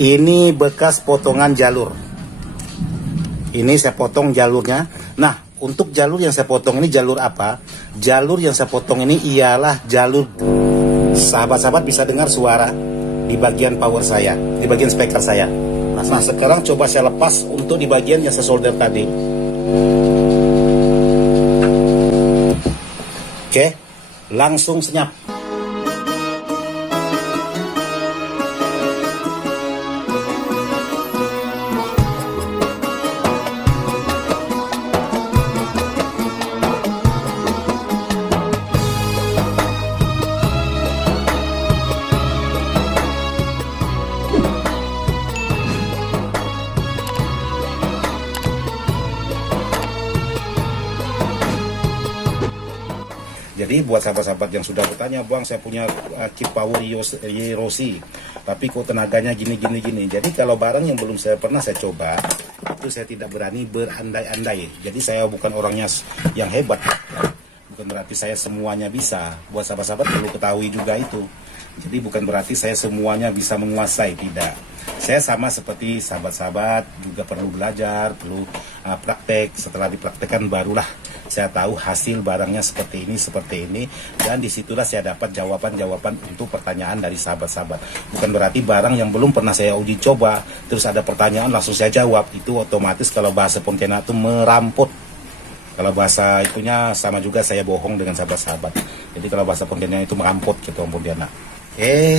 Ini bekas potongan jalur. Ini saya potong jalurnya. Nah, untuk jalur yang saya potong ini jalur apa? Jalur yang saya potong ini ialah jalur, sahabat-sahabat bisa dengar suara di bagian power saya, di bagian speaker saya. Nah, sekarang coba saya lepas untuk di bagian yang saya solder tadi. Oke, langsung senyap. Jadi buat sahabat-sahabat yang sudah bertanya, Bang, saya punya Keep Power Rossi, tapi kok tenaganya gini. Jadi kalau barang yang belum saya pernah saya coba, itu saya tidak berani berandai-andai. Jadi saya bukan orangnya yang hebat, bukan berarti saya semuanya bisa. Buat sahabat-sahabat perlu ketahui juga itu. Jadi bukan berarti saya semuanya bisa menguasai, tidak. Saya sama seperti sahabat-sahabat juga perlu belajar, perlu praktek. Setelah dipraktekkan barulah saya tahu hasil barangnya seperti ini, dan disitulah saya dapat jawaban-jawaban untuk pertanyaan dari sahabat-sahabat. Bukan berarti barang yang belum pernah saya uji coba, terus ada pertanyaan langsung saya jawab. Itu otomatis kalau bahasa Pontianak itu merampot. Kalau bahasa itunya sama juga, saya bohong dengan sahabat-sahabat. Jadi kalau bahasa Pontianak itu merampot gitu Pontianak.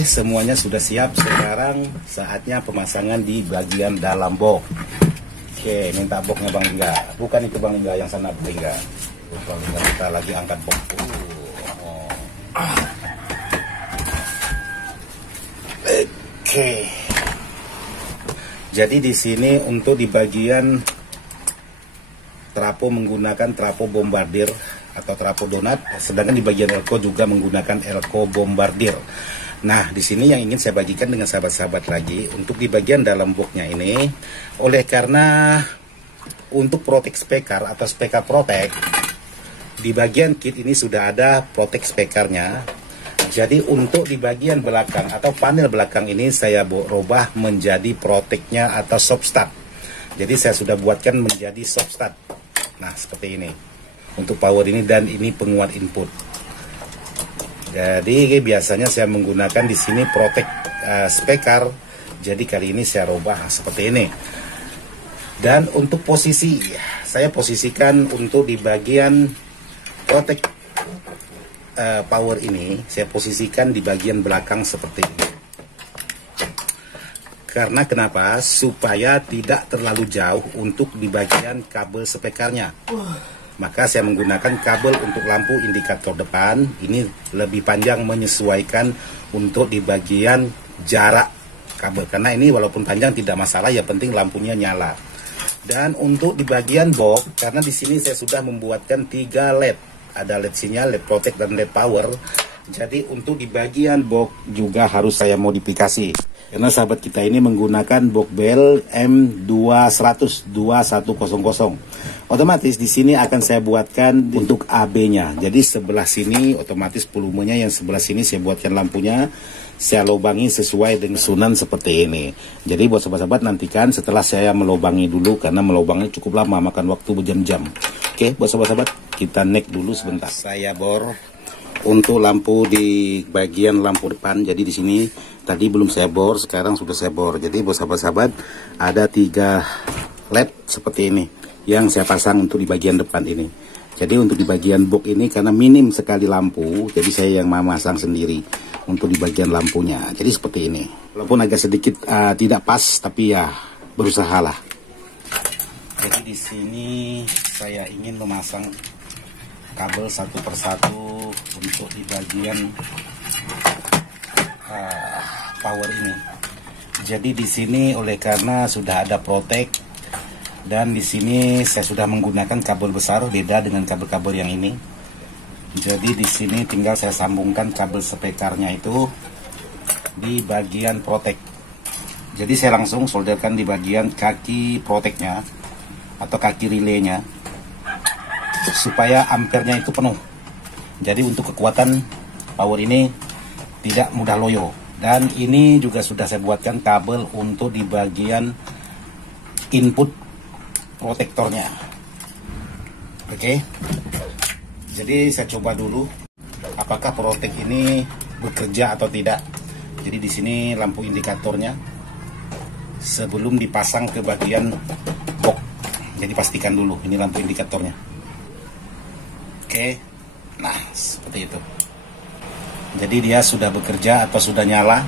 Semuanya sudah siap. Sekarang saatnya pemasangan di bagian dalam box. Oke, minta boxnya Bang Lingga. Bukan itu Bang Lingga, yang sana Bang Lingga. Bang Lingga kita lagi angkat box. Oke. Jadi di sini untuk di bagian trapo menggunakan trapo bombardir atau trapo donat, sedangkan di bagian elko juga menggunakan elko bombardir. Nah, di sini yang ingin saya bagikan dengan sahabat-sahabat lagi, untuk di bagian dalam boxnya ini, oleh karena untuk protek speaker atau speaker protek, di bagian kit ini sudah ada protek speakernya. Jadi untuk di bagian belakang atau panel belakang ini saya rubah menjadi proteknya atau soft start. Jadi saya sudah buatkan menjadi soft start. Nah, seperti ini. Untuk power ini, dan ini penguat input. Jadi biasanya saya menggunakan di sini protek speaker. Jadi kali ini saya rubah seperti ini. Dan untuk posisi, saya posisikan untuk di bagian protek power ini, saya posisikan di bagian belakang seperti ini. Karena kenapa? Supaya tidak terlalu jauh untuk di bagian kabel speakernya. Maka saya menggunakan kabel untuk lampu indikator depan. Ini lebih panjang menyesuaikan untuk di bagian jarak kabel. Karena ini walaupun panjang tidak masalah, ya penting lampunya nyala. Dan untuk di bagian box, karena di sini saya sudah membuatkan 3 LED. Ada LED sinyal, LED protect, dan LED power. Jadi untuk di bagian box juga harus saya modifikasi. Karena sahabat kita ini menggunakan box bel M2100. Otomatis di sini akan saya buatkan untuk AB-nya. Jadi sebelah sini otomatis volumenya, yang sebelah sini saya buatkan lampunya. Saya lobangi sesuai dengan sunan seperti ini. Jadi buat sahabat-sahabat nantikan setelah saya melobangi dulu, karena melobangnya cukup lama, makan waktu berjam-jam. Oke, buat sahabat-sahabat kita neck dulu sebentar. Saya bor untuk lampu di bagian lampu depan. Jadi di sini tadi belum saya bor, sekarang sudah saya bor. Jadi buat sahabat-sahabat ada 3 LED seperti ini yang saya pasang untuk di bagian depan ini. Jadi untuk di bagian box ini karena minim sekali lampu, jadi saya yang memasang sendiri untuk di bagian lampunya. Jadi seperti ini. Walaupun agak sedikit tidak pas, tapi ya berusahalah. Jadi di sini saya ingin memasang kabel satu persatu untuk di bagian power ini. Jadi di sini oleh karena sudah ada protek, dan di sini saya sudah menggunakan kabel besar, beda dengan kabel-kabel yang ini. Jadi di sini tinggal saya sambungkan kabel speakernya itu di bagian protek. Jadi saya langsung solderkan di bagian kaki proteknya atau kaki relaynya, supaya ampernya itu penuh. Jadi untuk kekuatan power ini tidak mudah loyo. Dan ini juga sudah saya buatkan kabel untuk di bagian input protektornya. Oke. Jadi saya coba dulu apakah protek ini bekerja atau tidak. Jadi di sini lampu indikatornya sebelum dipasang ke bagian box. Jadi pastikan dulu ini lampu indikatornya. Oke. Nah, seperti itu. Jadi dia sudah bekerja atau sudah nyala.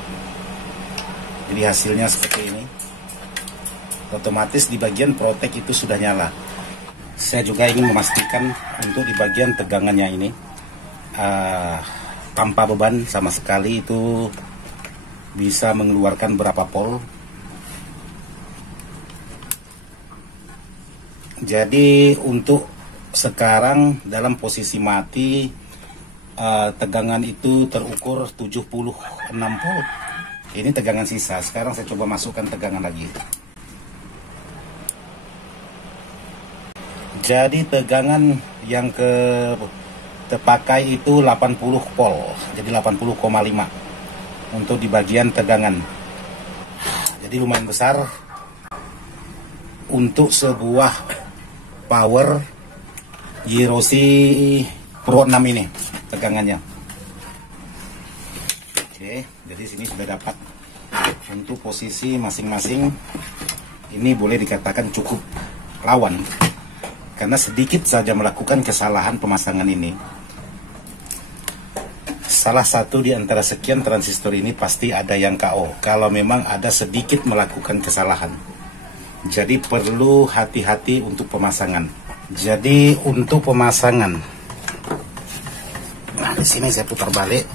Jadi hasilnya seperti ini. Otomatis di bagian protek itu sudah nyala. Saya juga ingin memastikan untuk di bagian tegangannya ini tanpa beban sama sekali itu bisa mengeluarkan berapa volt. Jadi untuk sekarang dalam posisi mati tegangan itu terukur 76 volt. Ini tegangan sisa. Sekarang saya coba masukkan tegangan lagi. Jadi tegangan yang terpakai itu 80 volt. Jadi 80,5 untuk di bagian tegangan. Jadi lumayan besar untuk sebuah power YROSI Pro 6 ini tegangannya. Oke, jadi sini sudah dapat untuk posisi masing-masing. Ini boleh dikatakan cukup rawan karena sedikit saja melakukan kesalahan pemasangan ini. Salah satu di antara sekian transistor ini pasti ada yang KO kalau memang ada sedikit melakukan kesalahan. Jadi perlu hati-hati untuk pemasangan. Jadi untuk pemasangan, nah di sini saya putar balik.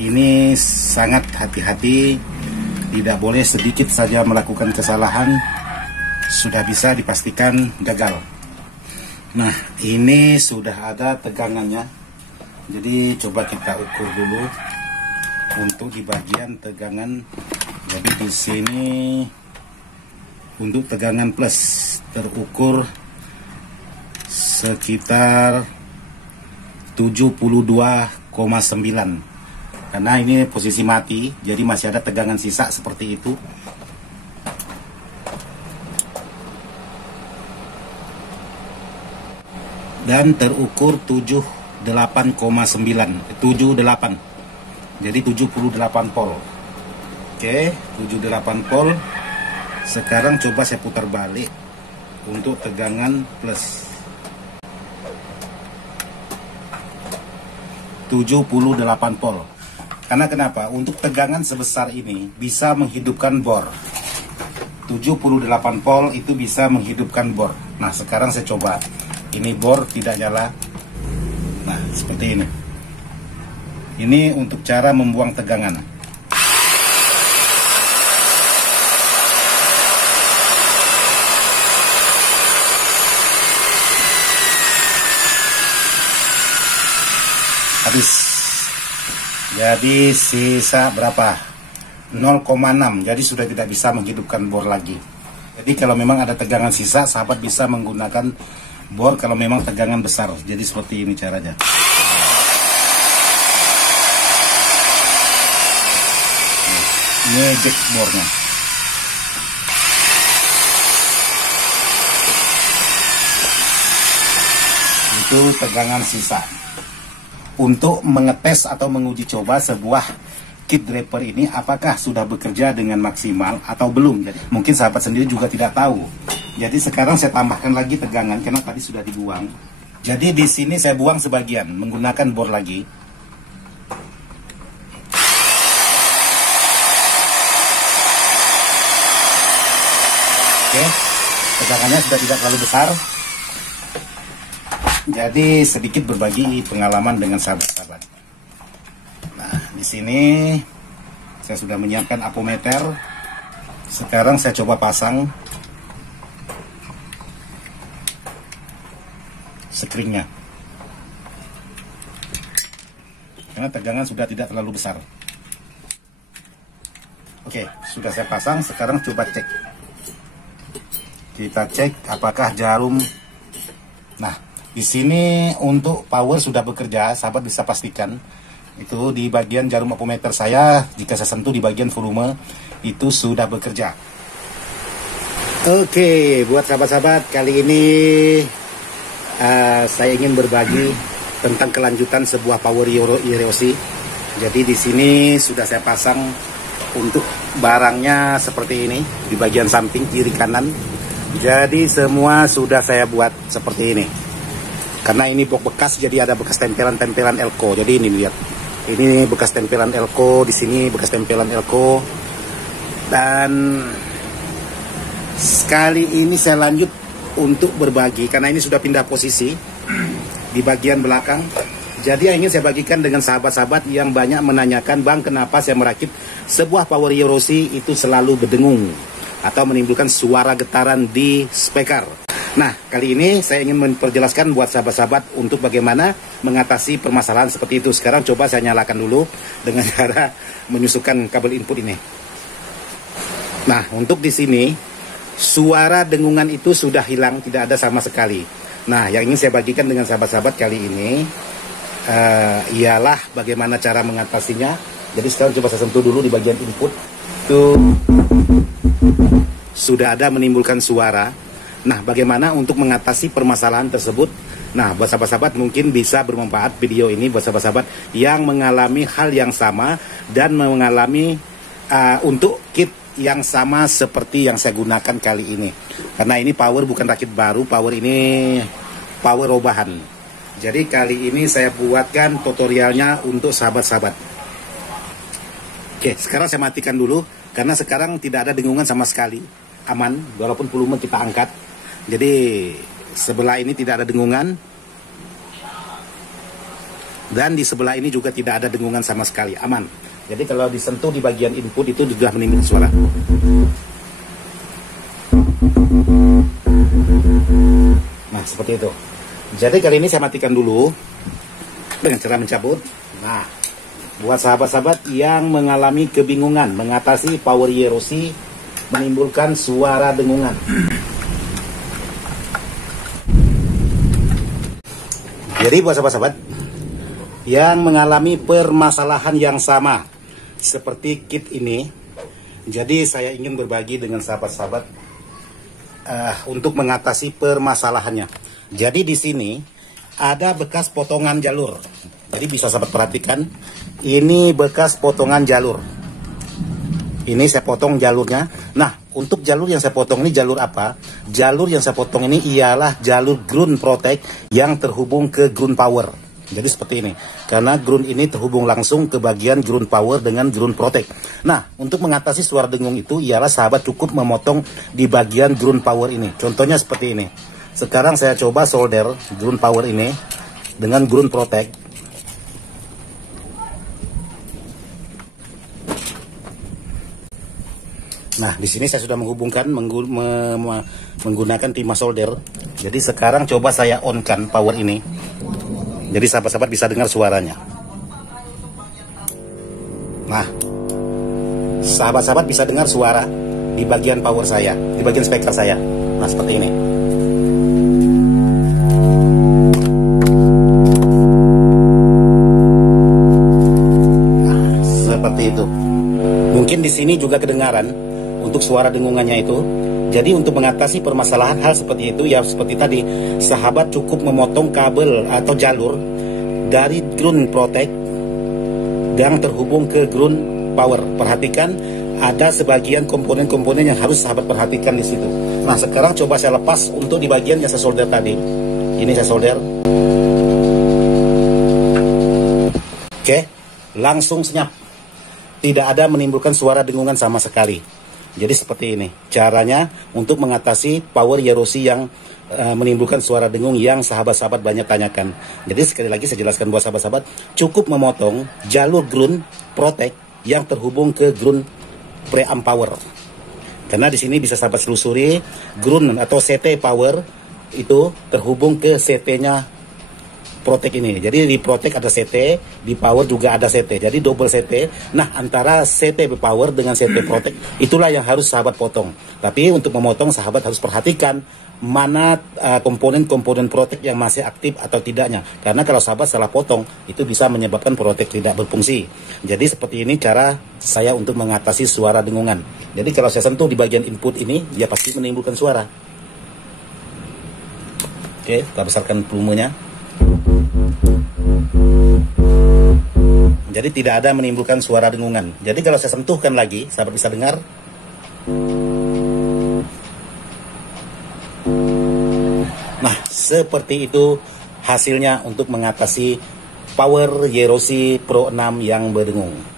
Ini sangat hati-hati, tidak boleh sedikit saja melakukan kesalahan, sudah bisa dipastikan gagal. Nah ini sudah ada tegangannya. Jadi coba kita ukur dulu untuk di bagian tegangan. Jadi di sini untuk tegangan plus terukur sekitar 72,9 karena ini posisi mati, jadi masih ada tegangan sisa seperti itu. Dan terukur 78,9 jadi 78 volt. Oke, 78 volt. Sekarang coba saya putar balik untuk tegangan plus 78 volt. Karena kenapa? Untuk tegangan sebesar ini bisa menghidupkan bor. 78 volt itu bisa menghidupkan bor. Nah sekarang saya coba. Ini bor tidak nyala. Nah seperti ini. Ini untuk cara membuang tegangan. Habis. Jadi sisa berapa? 0,6. Jadi sudah tidak bisa menghidupkan bor lagi. Jadi kalau memang ada tegangan sisa, sahabat bisa menggunakan bor kalau memang tegangan besar. Jadi seperti ini caranya. Ini jack bornya. Itu tegangan sisa. Untuk mengetes atau menguji coba sebuah kit draper ini apakah sudah bekerja dengan maksimal atau belum. Jadi, mungkin sahabat sendiri juga tidak tahu. Jadi sekarang saya tambahkan lagi tegangan karena tadi sudah dibuang. Jadi di sini saya buang sebagian menggunakan bor lagi. Oke, tegangannya sudah tidak terlalu besar. Jadi sedikit berbagi pengalaman dengan sahabat-sahabat. Nah, di sini saya sudah menyiapkan apometer. Sekarang saya coba pasang screennya. Karena tegangan sudah tidak terlalu besar. Oke, sudah saya pasang. Sekarang coba cek. Kita cek apakah jarum. Nah, di sini untuk power sudah bekerja, sahabat bisa pastikan itu di bagian jarum apometer saya, jika saya sentuh di bagian volume itu sudah bekerja. Oke, buat sahabat-sahabat, kali ini saya ingin berbagi tentang kelanjutan sebuah power Rossi. Jadi di sini sudah saya pasang untuk barangnya seperti ini di bagian samping kiri kanan. Jadi semua sudah saya buat seperti ini. Karena ini box bekas, jadi ada bekas tempelan-tempelan elko. Jadi ini lihat, ini bekas tempelan elko, di sini bekas tempelan elko. Dan sekali ini saya lanjut untuk berbagi, karena ini sudah pindah posisi di bagian belakang. Jadi yang ingin saya bagikan dengan sahabat-sahabat yang banyak menanyakan, Bang, kenapa saya merakit sebuah power Rossi itu selalu berdengung atau menimbulkan suara getaran di speaker. Nah, kali ini saya ingin memperjelaskan buat sahabat-sahabat untuk bagaimana mengatasi permasalahan seperti itu. Sekarang coba saya nyalakan dulu dengan cara menyusukan kabel input ini. Nah, untuk di sini suara dengungan itu sudah hilang, tidak ada sama sekali. Nah, yang ingin saya bagikan dengan sahabat-sahabat kali ini ialah bagaimana cara mengatasinya. Jadi sekarang coba saya sentuh dulu di bagian input. Tuh, sudah ada menimbulkan suara. Nah, bagaimana untuk mengatasi permasalahan tersebut? Nah, buat sahabat-sahabat mungkin bisa bermanfaat video ini buat sahabat-sahabat yang mengalami hal yang sama dan mengalami untuk kit yang sama seperti yang saya gunakan kali ini. Karena ini power bukan rakit baru, power ini power robahan. Jadi kali ini saya buatkan tutorialnya untuk sahabat-sahabat. Oke, sekarang saya matikan dulu karena sekarang tidak ada dengungan sama sekali. Aman, walaupun volume kita angkat. Jadi sebelah ini tidak ada dengungan. Dan di sebelah ini juga tidak ada dengungan sama sekali. Aman. Jadi kalau disentuh di bagian input itu sudah menimbulkan suara. Nah, seperti itu. Jadi kali ini saya matikan dulu dengan cara mencabut. Nah, buat sahabat-sahabat yang mengalami kebingungan mengatasi power Rossi menimbulkan suara dengungan. Jadi buat sahabat-sahabat yang mengalami permasalahan yang sama seperti kit ini, jadi saya ingin berbagi dengan sahabat-sahabat untuk mengatasi permasalahannya. Jadi di sini ada bekas potongan jalur. Jadi bisa sahabat perhatikan, ini bekas potongan jalur. Ini saya potong jalurnya. Nah, untuk jalur yang saya potong ini jalur apa? Jalur yang saya potong ini ialah jalur ground protect yang terhubung ke ground power. Jadi seperti ini. Karena ground ini terhubung langsung ke bagian ground power dengan ground protect. Nah, untuk mengatasi suara dengung itu ialah sahabat cukup memotong di bagian ground power ini. Contohnya seperti ini. Sekarang saya coba solder ground power ini dengan ground protect. Nah, di sini saya sudah menghubungkan menggunakan timah solder. Jadi sekarang coba saya on-kan power ini. Jadi sahabat-sahabat bisa dengar suaranya. Nah, sahabat-sahabat bisa dengar suara di bagian power saya, di bagian speaker saya. Nah, seperti ini. Nah, seperti itu. Mungkin di sini juga kedengaran untuk suara dengungannya itu. Jadi untuk mengatasi permasalahan hal seperti itu, ya seperti tadi, sahabat cukup memotong kabel atau jalur dari ground protect yang terhubung ke ground power. Perhatikan ada sebagian komponen-komponen yang harus sahabat perhatikan di situ. Nah, sekarang coba saya lepas untuk di bagian yang saya solder tadi. Ini saya solder. Oke, langsung senyap. Tidak ada menimbulkan suara dengungan sama sekali. Jadi seperti ini caranya untuk mengatasi power Rossi yang menimbulkan suara dengung yang sahabat-sahabat banyak tanyakan. Jadi sekali lagi saya jelaskan buat sahabat-sahabat, cukup memotong jalur ground protect yang terhubung ke ground preamp power. Karena di sini bisa sahabat selusuri ground atau CT power itu terhubung ke CT-nya protect ini. Jadi di protect ada CT, di power juga ada CT. Jadi double CT. Nah, antara CT power dengan CT protect itulah yang harus sahabat potong. Tapi untuk memotong sahabat harus perhatikan mana komponen-komponen protek yang masih aktif atau tidaknya. Karena kalau sahabat salah potong, itu bisa menyebabkan protek tidak berfungsi. Jadi seperti ini cara saya untuk mengatasi suara dengungan. Jadi kalau saya sentuh di bagian input ini, dia pasti menimbulkan suara. Oke, kita besarkan volumenya. Jadi tidak ada menimbulkan suara dengungan. Jadi kalau saya sentuhkan lagi, sahabat bisa dengar. Nah, seperti itu hasilnya untuk mengatasi Power YROSI Pro 6 yang berdengung.